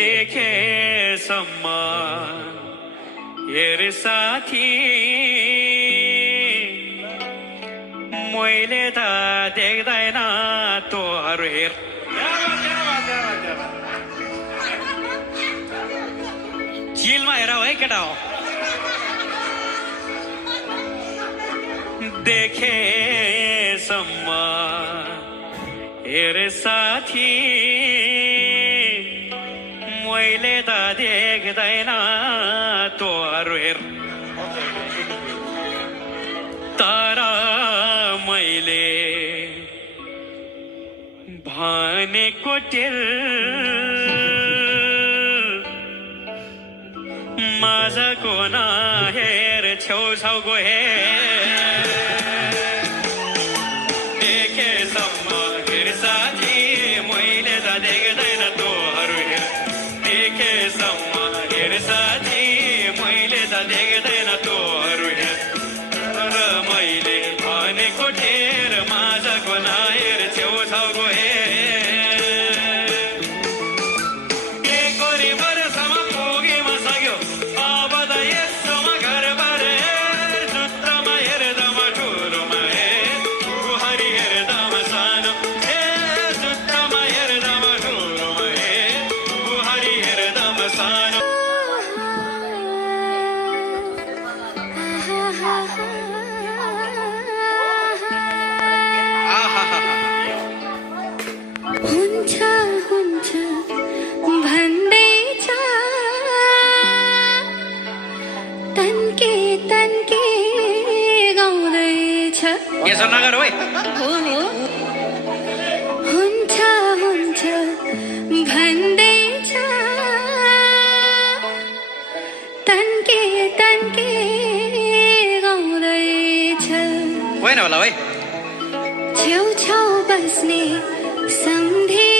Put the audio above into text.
देखेसम्म हेर साथी मैले त देख्दैन तोहरू हेर चिलमा हेर है केटा हो देखेसम्म हेर साथी मैले त देख्दैन तोहरू हेर तर मैले भनेको टेल माझको नहेर छेउछाउको हेर देखेसम्म हेर साथी मैले त देख्दैन तोहरू हेर देखेसम्म हेर साथी मैले त देख्दैन तोहरू हेर तर मैले भनेको ढेर माझको नहेर छेउछाउको हुन्छ हुन्छ भन्दैछ तन्के तन्के गाउँदैछ यसो नगर ओइ हुन्छ हुन्छ भन्दैछ तन्के तन्के गाउँदैछ होइन होला है छेउछाउ बस्ने सम्झे